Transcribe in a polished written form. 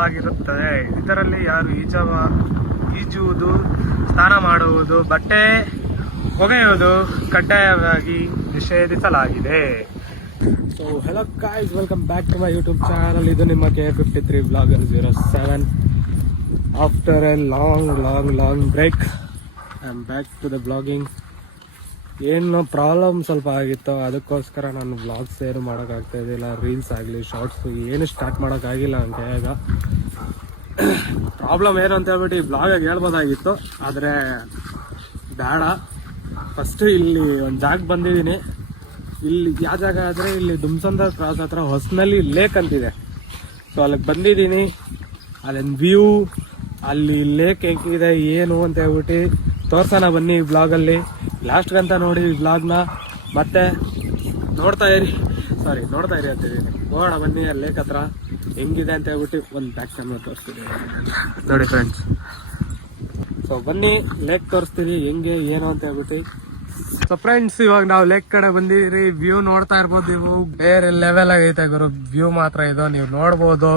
ಆನಂದವಾಗಿರುತ್ತದೆ. ಇದರಲ್ಲಿ ಯಾರು ಈಜುವುದು, ಸ್ನಾನ ಮಾಡುವುದು, ಬಟ್ಟೆ ಒಗೆಯುವುದು ಕಡ್ಡಾಯವಾಗಿ ನಿಷೇಧಿಸಲಾಗಿದೆ. So hello guys, welcome back to my YouTube channel. ಇದು ನಿಮ್ಮ K53 Vlogger 07. After a long break I am back to the blogging. ಏನು ಪ್ರಾಬ್ಲಮ್ ಸ್ವಲ್ಪ ಆಗಿತ್ತು, ಅದಕ್ಕೋಸ್ಕರ ನಾನು ವ್ಲಾಗ್ಸ್ ಏನು ಮಾಡೋಕ್ಕಾಗ್ತಾ ಇದ್ದಿಲ್ಲ. ರೀಲ್ಸ್ ಆಗಲಿ ಶಾರ್ಟ್ಸ್ ಏನು ಸ್ಟಾರ್ಟ್ ಮಾಡೋಕ್ಕಾಗಿಲ್ಲ ನನಗೆ. ಈಗ ಪ್ರಾಬ್ಲಮ್ ಏನು ಅಂತ ಹೇಳ್ಬಿಟ್ಟು ಈ ಬ್ಲಾಗಾಗಿ ಹೇಳ್ಬೋದಾಗಿತ್ತು, ಆದರೆ ಬೇಡ. ಫಸ್ಟು ಇಲ್ಲಿ ಒಂದು ಜಾಗ ಬಂದಿದ್ದೀನಿ. ಇಲ್ಲಿ ಯಾವ ಜಾಗ ಅಂದರೆ ಇಲ್ಲಿ ದುಮ್ಸಂದ್ರ ಕ್ರಾಸ್ ಹತ್ರ ಹೊಸನಲ್ಲಿ ಲೇಕ್ ಅಂತಿದೆ. ಸೊ ಅಲ್ಲಿಗೆ ಬಂದಿದ್ದೀನಿ. ಅಲ್ಲಿನ ವ್ಯೂ, ಅಲ್ಲಿ ಲೇಕ್ ಹೆಂಗಿದೆ ಏನು ಅಂತ ಹೇಳ್ಬಿಟ್ಟು ತೋರ್ಸೋಣ ಬನ್ನಿ ಈ ಬ್ಲಾಗಲ್ಲಿ. ಲಾಸ್ಟ್ಗಂತ ನೋಡಿ ಈ ಬ್ಲಾಗ್ನ, ಮತ್ತೆ ನೋಡ್ತಾ ಇರಿ ಅಂತಿದ್ದೀನಿ. ನೋಡೋಣ ಬನ್ನಿ ಆ ಲೇಕ್ ಹತ್ರ ಹೆಂಗಿದೆ ಅಂತ ಹೇಳ್ಬಿಟ್ಟು ಒಂದು ಬ್ಯಾಕ್ ಕ್ಯಾಮ್ರಾ ತೋರಿಸ್ತೀನಿ ನೋಡಿ ಫ್ರೆಂಡ್ಸ್. ಸೊ ಬನ್ನಿ ಲೇಕ್ ತೋರಿಸ್ತೀರಿ ಹೆಂಗೆ ಏನು ಅಂತ ಹೇಳ್ಬಿಟ್ಟು. ಸೊ ಫ್ರೆಂಡ್ಸ್, ಇವಾಗ ನಾವು ಲೇಕ್ ಕಡೆ ಬಂದಿದ್ದೀರಿ. ವ್ಯೂ ನೋಡ್ತಾ ಇರ್ಬೋದು ನೀವು, ಬೇರೆ ಲೆವೆಲ್ ಆಗೈತೆ ಗುರು. ವ್ಯೂ ಮಾತ್ರ ಇದು ನೀವು ನೋಡ್ಬೋದು.